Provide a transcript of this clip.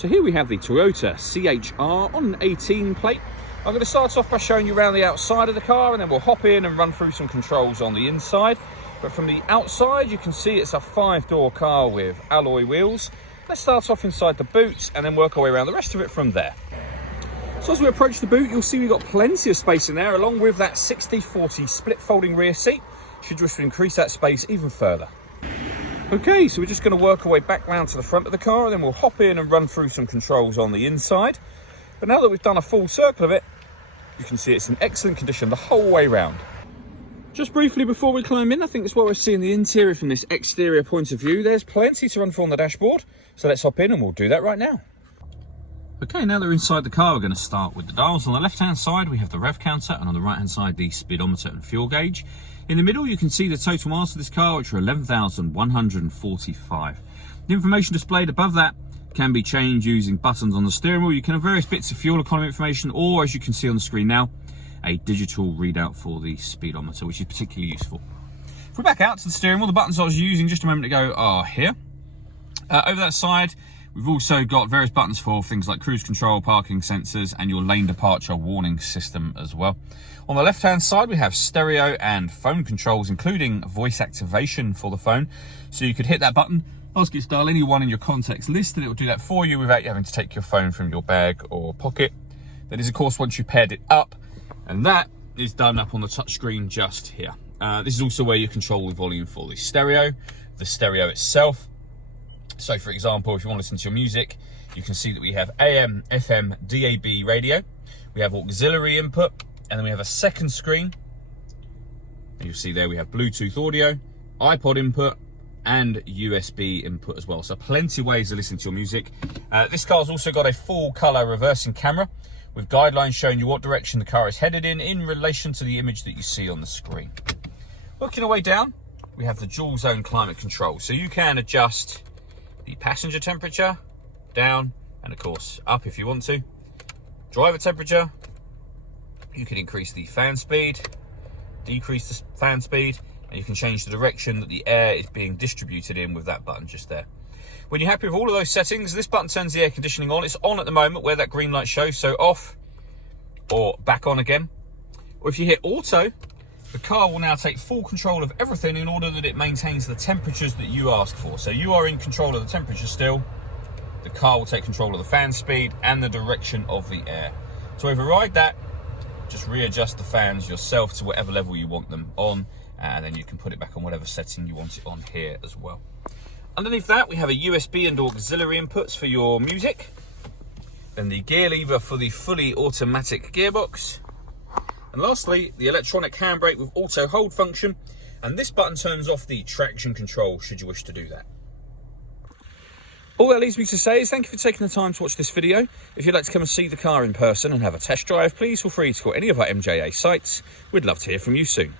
So here we have the Toyota CHR on an 18 plate. I'm going to start off by showing you around the outside of the car, and then we'll hop in and run through some controls on the inside. But from the outside, you can see it's a 5-door car with alloy wheels. Let's start off inside the boot and then work our way around the rest of it from there. So as we approach the boot, you'll see we've got plenty of space in there, along with that 60/40 split folding rear seat, should you wish to increase that space even further. Okay, so we're just going to work our way back round to the front of the car, and then we'll hop in and run through some controls on the inside. But now that we've done a full circle of it, you can see it's in excellent condition the whole way round. Just briefly before we climb in, I think that's what we're seeing the interior from this exterior point of view. There's plenty to run through on the dashboard, so let's hop in and we'll do that right now. Okay, now that we're inside the car, we're going to start with the dials. On the left-hand side, we have the rev counter, and on the right-hand side, the speedometer and fuel gauge. In the middle, you can see the total miles for this car, which are 11,145. The information displayed above that can be changed using buttons on the steering wheel. You can have various bits of fuel economy information, or as you can see on the screen now, a digital readout for the speedometer, which is particularly useful. If we're back out to the steering wheel, the buttons I was using just a moment ago are here. Over that side, we've also got various buttons for things like cruise control, parking sensors, and your lane departure warning system as well. On the left-hand side, we have stereo and phone controls, including voice activation for the phone. So you could hit that button, ask it to dial anyone in your contacts list, and it will do that for you without you having to take your phone from your bag or pocket. That is, of course, once you paired it up, and that is done up on the touchscreen just here. This is also where you control the volume for the stereo itself. So, for example, if you want to listen to your music, you can see that we have AM, FM, DAB radio. We have auxiliary input, and then we have a second screen. And you'll see there we have Bluetooth audio, iPod input, and USB input as well. So plenty of ways to listen to your music. This car's also got a full color reversing camera with guidelines showing you what direction the car is headed in relation to the image that you see on the screen. Working our way down, we have the dual zone climate control. So you can adjust the passenger temperature, down, and of course up if you want to. Driver temperature, you can increase the fan speed, decrease the fan speed, and you can change the direction that the air is being distributed in with that button just there. When you're happy with all of those settings, this button turns the air conditioning on. It's on at the moment where that green light shows, so off or back on again. Or if you hit auto, the car will now take full control of everything in order that it maintains the temperatures that you ask for. So you are in control of the temperature still. The car will take control of the fan speed and the direction of the air. To override that, just readjust the fans yourself to whatever level you want them on, and then you can put it back on whatever setting you want it on here as well. Underneath that, we have a USB and auxiliary inputs for your music. Then the gear lever for the fully automatic gearbox. And lastly, the electronic handbrake with auto hold function. And this button turns off the traction control should you wish to do that. All that leaves me to say is thank you for taking the time to watch this video. If you'd like to come and see the car in person and have a test drive, please feel free to call any of our MJA sites. We'd love to hear from you soon.